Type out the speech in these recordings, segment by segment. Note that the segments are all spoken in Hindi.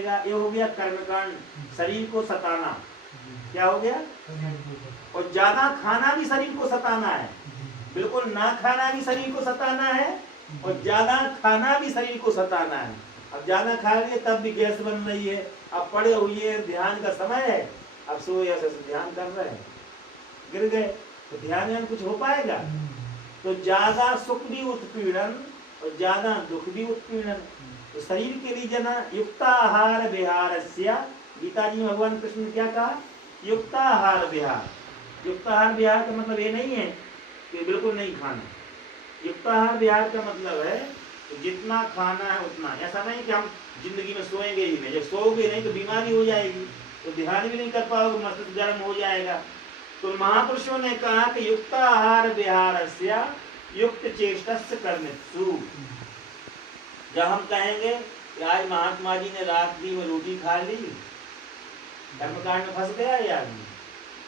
ये हो गया कर्मकांड, शरीर को सताना। क्या हो गया? और ज्यादा खाना भी शरीर को सताना है, बिल्कुल ना खाना भी शरीर को सताना है, और ज्यादा खाना भी शरीर को सताना है। अब ज्यादा खा लिए तब भी गैस बन रही है। अब पड़े हुए ध्यान का समय है, अब सोए ऐसे ध्यान कर रहे हैं, गिर गए तो ध्यान में कुछ हो पाएगा? तो ज्यादा सुख भी उत्पीड़न और ज्यादा दुख भी उत्पीड़न। तो शरीर के लिए जना युक्ताहार विहारस्य, गीता जी में भगवान कृष्ण ने क्या कहा? युक्ताहार विहार। युक्ताहार विहार का मतलब ये नहीं है कि बिल्कुल नहीं खाना। युक्ताहार विहार का मतलब है कि जितना खाना है उतना। ऐसा नहीं कि हम जिंदगी में सोएंगे ही नहीं, जब सोओगे नहीं तो बीमारी हो जाएगी, तो ध्यान भी नहीं कर पाओगे, मस्तिष्क गर्म हो जाएगा। तो महापुरुषों ने कहा कि युक्ताहार विहारस्य युक्त चेष्टस्य कर्मसु। जब हम कहेंगे कि आज महात्मा जी ने रात्रि में रोटी खा ली, कर्मकांड में फंस गया ये आदमी,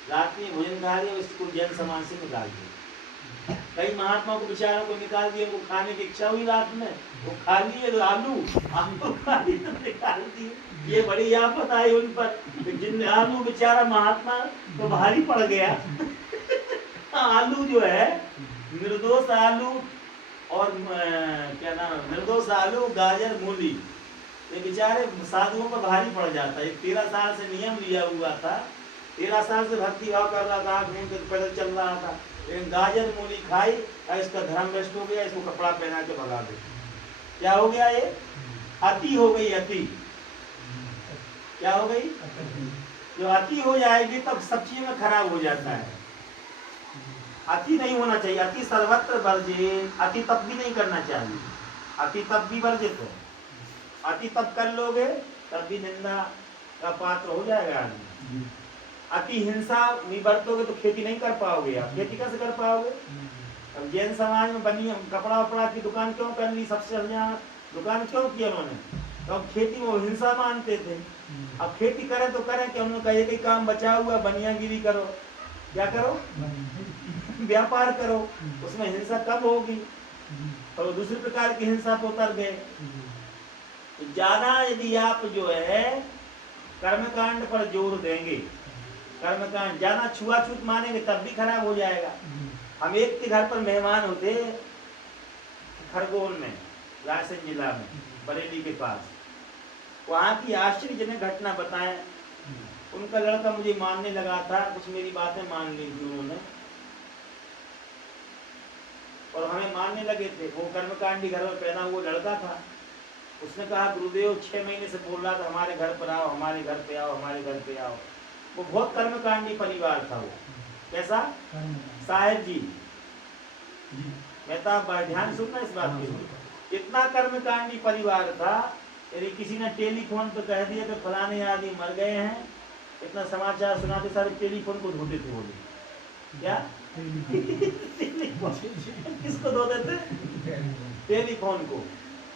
रात्रि में भोजन खा लिया, उसको जन समाज से निकाल दिया। कई महात्मा को बेचारों को निकाल दिया, उनको खाने की इच्छा हुई रात में, वो खा लिए आलू खा लिए तो निकाल दिए। ये बड़ी आफत आई उन पर, जिन आलू बेचारा महात्मा तो भारी पड़ गया। आलू जो है निर्दोष आलू और क्या नाम, निर्दोष आलू, गाजर, मूली, ये बेचारे साधुओं पर भारी पड़ जाता है। 13 साल से नियम लिया हुआ था, 13 साल से भक्ति भाव कर रहा था, पैदल चल रहा था, लेकिन गाजर मूली खाई और इसका धर्म भ्रष्ट हो गया, इसको कपड़ा पहना के भगा दे। क्या हो गया? ये अति हो गई, अति। क्या हो गई? जो अति हो जाएगी तब सब चीज में खराब हो जाता है। अति नहीं होना चाहिए, अति सर्वत्र वर्जित। अति तप भी नहीं करना चाहिए, अति तप भी वर्जित है। अति तप कर लोगे तब भी निंदा का पात्र हो जाएगा आदमी। अति हिंसा में बरतोगे तो खेती नहीं कर पाओगे। आप खेती कैसे कर पाओगे? अब जैन समाज में बनी कपड़ा वपड़ा की दुकान क्यों कर ली? सबसे दुकान क्यों की उन्होंने? तो अब खेती में हिंसा मानते थे। अब खेती करें तो करें कि उन्होंने कहा एक ही काम बचा हुआ, बनियागिरी करो। क्या करो? व्यापार करो, उसमें हिंसा कब होगी? तो दूसरे प्रकार की हिंसा को उतर गए। ज्यादा यदि आप जो है कर्मकांड पर जोर देंगे, कर्मकांड ज्यादा छुआछूत मानेंगे तब भी खराब हो जाएगा। हम एक के घर पर मेहमान होते खरगोन में, रायसेन जिला में, बरेली के पास, वहां की आश्चर्यजनक घटना बताएं। उनका लड़का मुझे मानने लगा था, कुछ मेरी बातें मान ली थी उन्होंने और हमें मानने लगे थे। वो कर्मकांडी घर में पैदा हुआ लड़का था। उसने कहा गुरुदेव 6 महीने से बोल रहा था हमारे घर पर आओ, हमारे घर पे आओ, हमारे घर पे आओ। वो बहुत कर्मकांडी परिवार था। वो कैसा? साहेब जी, मेहता ध्यान सुनना इस बात की। इतना कर्मकांडी परिवार था, यदि किसी ने टेलीफोन पर कह दिया कि फलाने आदमी मर गए हैं, इतना समाचार सुनाते सारे टेलीफोन को धोते थे। वो क्या किसको धो देते? टेलीफोन को।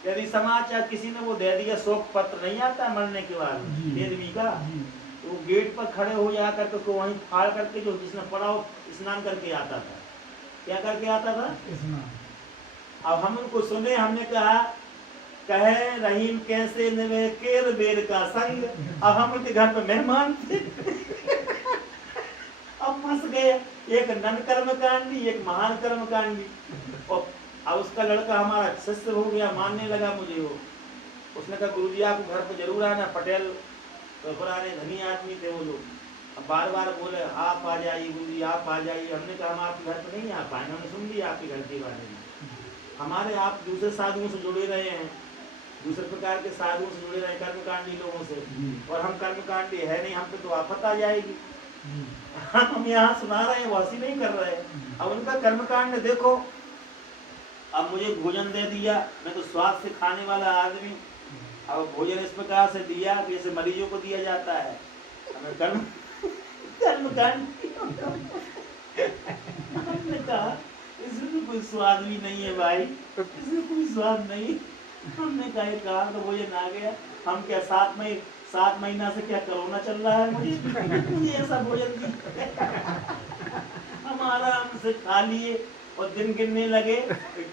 यदि समाचार किसी ने वो दे दिया, शोक पत्र नहीं आता मरने के बाद आदमी का, तो वो गेट पर खड़े हो जा करके तो वहीं फाड़ करके जो जिसने पढ़ा हो स्नान करके आता था। क्या करके आता था? अब हम उनको सुने, हमने कहा कहे रहीम कैसे नवे केर बेर का संग। अब हम उनके घर पे मेहमान थे। अब फंस गए, एक नन कर्मकांडी, एक महान कर्मकांडी। और अब उसका लड़का हमारा शिष्य हो गया, मानने लगा मुझे। वो उसने कहा गुरुजी आपको घर पे जरूर आना। पटेल तो पुराने धनी आदमी थे वो लोग। अब बार बार बोले आप आ जाइए गुरुजी, आप आ जाइए। हमने कहा हम आपके घर पे नहीं आ पाए, हमने सुन लिया आपके घर के बारे में। हमारे आप दूसरे साधुओं से जुड़े रहे हैं, दूसरे प्रकार के साधुओं से जुड़े रहे, कर्मकांडी लोगों से, और हम कर्मकांडी है नहीं, हम पे तो आफत आ जाएगी। हम यहाँ सुना रहे हैं, वो हंसी नहीं कर रहे। अब उनका कर्मकांड देखो। अब मुझे भोजन दे दिया, मैं तो स्वाद से खाने वाला आदमी। अब भोजन इस प्रकार से दिया जैसे मरीजों को दिया जाता है। हमें कर्मकांड हमने कहा इसमें तो कोई स्वाद भी नहीं है भाई, इसमें कोई स्वाद नहीं। हमने कहा तो भोजन आ गया। हम क्या 7 महीना से क्या कोरोना चल रहा है? मुझे ऐसा भोजन हम आराम से खा लिए और दिन गिनने लगे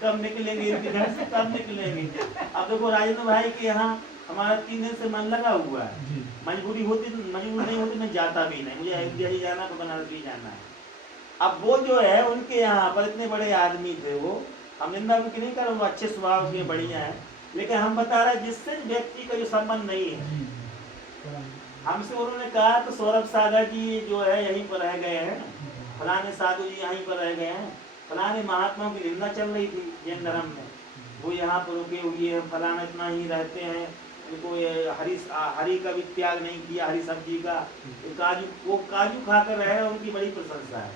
कब निकलेंगे इनके घर से, कब निकलेंगे। अब देखो राजेंद्र भाई के यहाँ हमारा 3 दिन से मन लगा हुआ है। मजबूर नहीं होती मैं जाता भी नहीं, मुझे अयोध्या ही जाना तो बनारस भी जाना है। अब वो जो है उनके यहाँ पर इतने बड़े आदमी थे, वो हम निंदा उनकी नहीं कर रहे, वो अच्छे स्वभाव के बढ़िया है, लेकिन हम बता रहे हैं जिससे व्यक्ति का जो संबंध नहीं है, हमसे उन्होंने कहा तो सौरभ सागर जी जो है यहीं पर रह गए हैं, फलाने साधु जी यहीं पर रह गए हैं, फलाने महात्माओं की निंदा चल रही थी जैन धर्म में, वो यहाँ पर रुके हुए हैं, फलाना इतना ही रहते हैं, उनको ये हरी का भी त्याग नहीं किया, हरी सब्जी का, वो काजू खाकर रहे, उनकी बड़ी प्रशंसा है।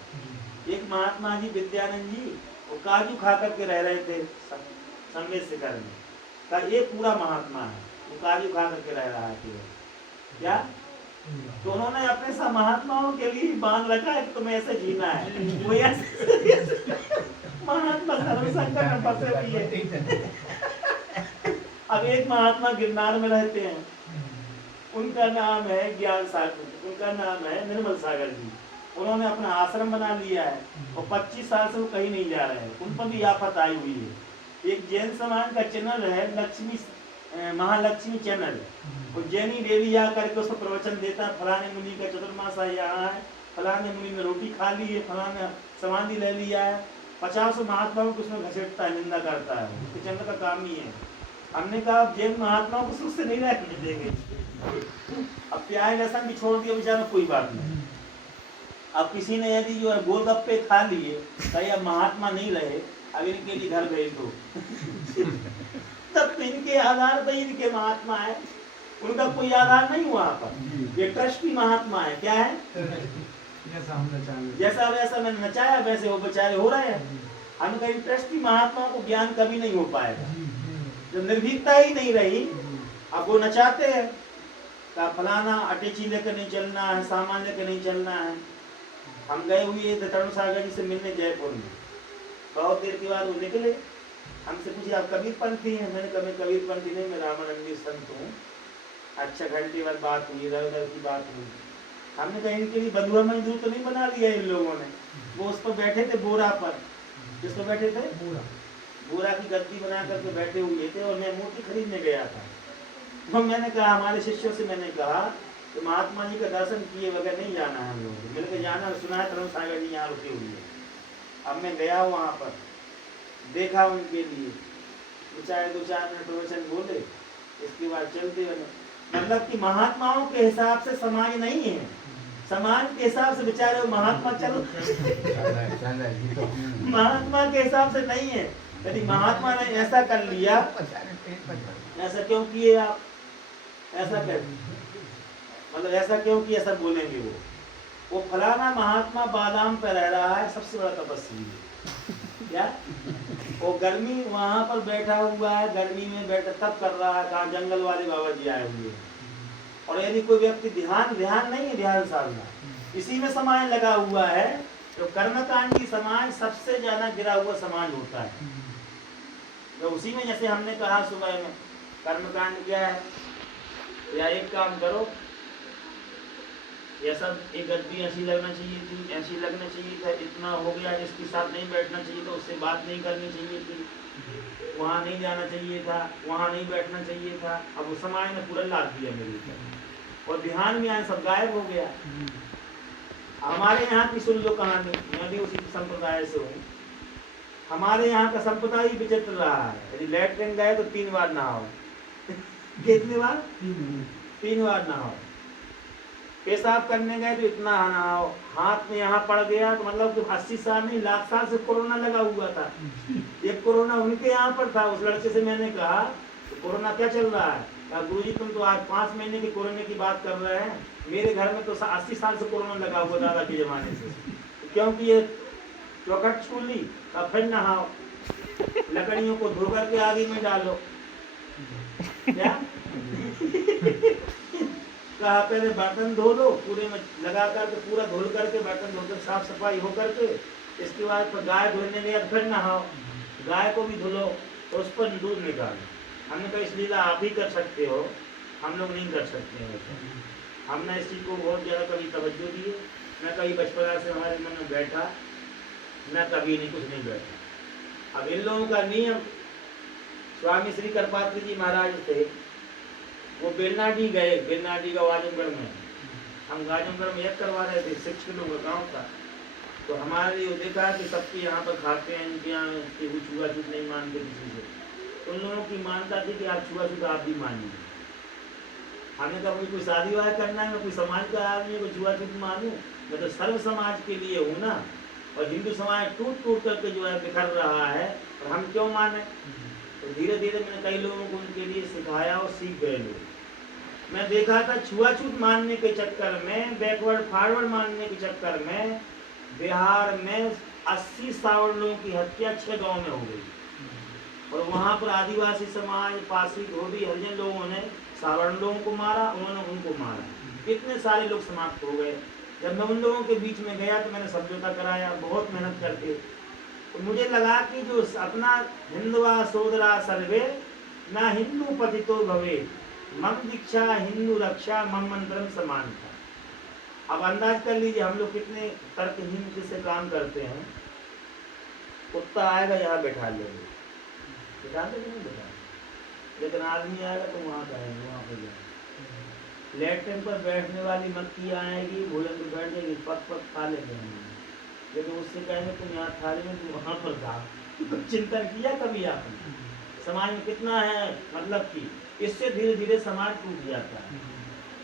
एक महात्मा जी विद्यानंद जी वो काजू खा करके रह रहे थे संवेद शिखर में, का ये पूरा महात्मा है, वो काजू खा करके रह रहा है क्या, तो उन्होंने अपने सब महात्माओं के लिए बांध रखा है कि तुम्हें ऐसे जीना है, वो ऐसे महात्मा धर्मशंकर में फंसे हुए हैं। अब एक महात्मा गिरनार में रहते हैं, उनका नाम है ज्ञान सागर, उनका नाम है निर्मल सागर जी, उन्होंने अपना आश्रम बना लिया है और 25 साल से वो कहीं नहीं जा रहे हैं, उन पर भी आफत आई हुई है। एक जैन समाज का चैनल है लक्ष्मी महालक्ष्मी चैनल, वो जैनी डेली जा करके उसको प्रवचन देता है, फलाने मुनि का चतुर्मासा यहाँ है, फलाने मुनि ने रोटी खा ली है, फलाने समाधि ले लिया है, 50 महात्माओं को उसमें घसीटता है, निंदा करता है, उसके चैनल का काम ही है। हमने कहा जैन महात्माओं को सुख से नहीं रहने देंगे, अब प्याज लहसुन भी छोड़ दिया बेचारा कोई बात नहीं। अब किसी ने यदि जो है गोलगप्पे खा लिए कहीं अब महात्मा नहीं रहे, अब इनके लिए घर भेज दो तब इनके आधार पर इनके महात्मा है, उनका कोई आधार नहीं वहाँ पर, ये ट्रस्टी महात्मा है, क्या है जैसा वैसा मैंने नचाया वैसे वो बेचारे हो रहे हैं। हम कहीं ट्रस्टी महात्मा को ज्ञान कभी नहीं हो पाएगा, जब निर्भीकता ही नहीं रही, अब वो नचाते हैं का फलाना अटैची लेकर नहीं चलना है, सामान लेकर नहीं चलना है। हम गए हुए तरुण सागर जी से मिलने जयपुर में, बहुत देर के बाद वो निकले, हमसे पूछे आप कबीरपंथी हैं, मैंने कभी कबीरपंथी नहीं, मैं रामानंदी संत हूँ। अच्छा घंटे बाद बात हुई, इधर उधर की बात हुई, हमने कहीं इनके लिए बंधुआ मजदूर तो नहीं बना लिया इन लोगों ने, वो उस पर बैठे थे बोरा पर, जिस पर बैठे थे बोरा की गद्दी बना करके बैठे हुए थे, और मैं मूर्ति खरीदने गया था, तो मैंने कहा हमारे शिष्यों से, मैंने कहा तो महात्मा जी का दर्शन किए बगैर नहीं जाना है हम लोगों को, मैंने कहा जाना, सुना है तरुण सागर जी यहाँ रुके हुए हैं। अब मैं गया वहाँ पर, देखा उनके लिए, बेचारे 2-4 मिनट प्रवचन बोले, इसके बाद चलते बने। मतलब कि महात्माओं के हिसाब से समाज नहीं है, समाज के हिसाब से बेचारे महात्मा चल महात्मा के हिसाब से नहीं है। यदि महात्मा ने ऐसा कर लिया, ऐसा क्यों किए आप, ऐसा कर मतलब ऐसा क्यों किया, ऐसा बोलेंगे वो फलाना महात्मा बादाम पे रह रहा है, सबसे बड़ा तपस्वी है क्या, वो गर्मी वहां पर बैठा हुआ है, गर्मी में बैठा तब कर रहा है, कहाँ जंगल वाले बाबा जी आए हुए हैं। और यदि कोई व्यक्ति ध्यान नहीं है, ध्यान साधना इसी में समाज लगा हुआ है, तो कर्मकांडी समाज सबसे ज्यादा गिरा हुआ समाज होता है। तो उसी में जैसे हमने कहा सुबह में, कर्मकांड क्या है, या एक काम करो, यह सब एक गद्दी ऐसी लगना चाहिए थी, ऐसी लगना चाहिए था, इतना हो गया, इसके साथ नहीं बैठना चाहिए था, उससे बात नहीं करनी चाहिए थी, वहाँ नहीं जाना चाहिए था, वहाँ नहीं बैठना चाहिए था। अब वो समाज ने पूरा लाद दिया मेरे ऊपर, और ध्यान में आए सब गायब हो गया। हमारे यहाँ की सुन लो कहानी, मैं भी उसी संप्रदाय से हूँ। हमारे यहाँ का संप्रदाय विचित्र रहा है, यदि लैट्रिन गए तो 3 बार नहाओ कितनी बार, 3 बार नहाओ। पेशाब करने गए तो इतना नहाओ, हाथ में यहाँ पड़ गया तो मतलब कि 80 साल नहीं, लाख साल से कोरोना लगा हुआ था। ये कोरोना उनके यहाँ पर था। उस लड़के से मैंने कहा तो कोरोना क्या चल रहा है, कहा गुरुजी तुम तो आज 5 महीने की कोरोना की बात कर रहे हैं, मेरे घर में तो 80 साल से कोरोना लगा हुआ दादा के जमाने से, क्योंकि ये चौखट छू ली, तब फिर नहाओ, लकड़ियों को धो करके आगे में डालो, क्या कहा पहले बर्तन धो लो, पूरे में लगा करके पूरा धुल करके बर्तन धोकर साफ सफाई हो करके, इसके बाद फिर गाय धोने गया फिर नहाओ, गाय को भी धुलो तो उस पर दूध निकालो। हमने कहा इस लीला आप ही कर सकते हो, हम लोग नहीं कर सकते हैं। हमने इस चीज़ को बहुत ज़्यादा कभी तवज्जो दी, न कभी बचपना से हमारे मन में बैठा, न कभी नहीं कुछ नहीं बैठा। अब इन लोगों का नियम, स्वामी श्री करपात्री जी महाराज थे, वो बेलनाडी गए, बेलनाडी का आजमगढ़ में, हम आजमगढ़ में एक करवा रहे थे 6 किलो का गाँव था। तो हमारे ये देखा कि सबके यहाँ पर खाते हैं, इनके यहाँ कि छुआछूत नहीं मानते किसी से। उन लोगों की मानता थी कि आप छुआछूत आप भी मानिए। हमने कहा कोई शादी वाह करना है, मैं कोई समाज का आदमी को छुआछूत मानूं? मैं तो सर्व समाज के लिए हूँ ना। और हिंदू समाज टूट टूट करके जो है बिखर रहा है, और हम क्यों माने? तो धीरे धीरे मैंने कई लोगों को उनके लिए सिखाया और सीख गए लोग। मैं देखा था छुआछूत मानने के चक्कर में, बैकवर्ड फॉरवर्ड मानने के चक्कर में बिहार में 80 सावरण लोगों की हत्या 6 गांव में हो गई। और वहां पर आदिवासी समाज, पासी, धोबी, हरिजन लोगों ने सावरण लोगों को मारा, उन्होंने उनको मारा। कितने सारे लोग समाप्त हो गए। जब मैं उन लोगों के बीच में गया तो मैंने समझौता कराया बहुत मेहनत करके। तो मुझे लगा कि जो अपना हिंदुआ सोदरा सर्वे ना हिंदू पतितो भवे, मम दीक्षा हिंदू रक्षा मम मंत्रम समान था। अब अंदाज कर लीजिए हम लोग कितने तर्कहीन से काम करते हैं। कुत्ता आएगा यहाँ बैठा लेंगे, बैठा देंगे नहीं बैठा, लेकिन आदमी आएगा तो वहाँ जाएंगे, वहाँ पर जाएंगे। लेटरिन पर बैठने वाली मक्खी आएगी, भोजन पर बैठ जाएगी, पक पक खा लेंगे हम, लेकिन उससे कहेंगे तुम यहाँ थाली में, तुम वहाँ पर जाओ। चिंतन किया कभी आपने? समाज में कितना है मतलब कि इससे धीरे धीरे समाज टूट जाता है।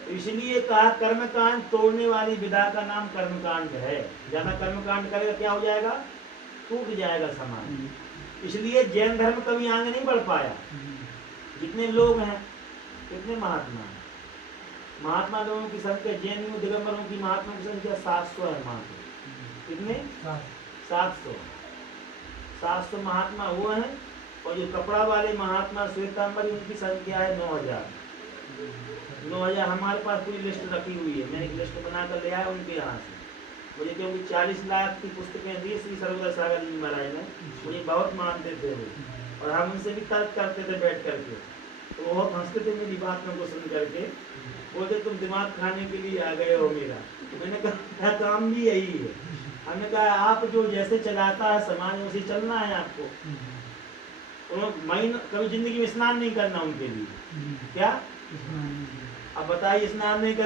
तो इसलिए कहा कर्मकांड तोड़ने वाली विधा का नाम कर्मकांड है। ज्यादा कर्मकांड करेगा क्या हो जाएगा? टूट जाएगा समाज। इसलिए जैन धर्म कभी आगे नहीं बढ़ पाया। जितने लोग हैं, कितने महात्मा हैं, महात्मा लोगों की संख्या, जैनियों दिगंबरों की महात्मा की संख्या 700 है मात्र। कितने? 700 महात्मा वो हैं। और जो कपड़ा वाले महात्मा श्वेतांबरी, उनकी संख्या है 9000। 9000 हमारे पास पूरी लिस्ट रखी हुई है। मैंने एक लिस्ट बनाकर ले आया उनके यहाँ से। मुझे क्योंकि 40 लाख की पुस्तकें दी श्री सर्वोदय सागर जी महाराज ने, मुझे बहुत मानते थे वो, और हम उनसे भी तर्क करते थे बैठ करके। तो बहुत हंसते थे मेरी बातों को सुन करके, बोलते तुम दिमाग खाने के लिए आ गए हो मेरा। तो मैंने कहा काम भी यही है। हमने कहा आप जो जैसे चलाता है समाज उसे चलना है आपको। महीना कभी जिंदगी में स्नान नहीं करना उनके लिए, क्या? अब बताइए, स्नान नहीं कर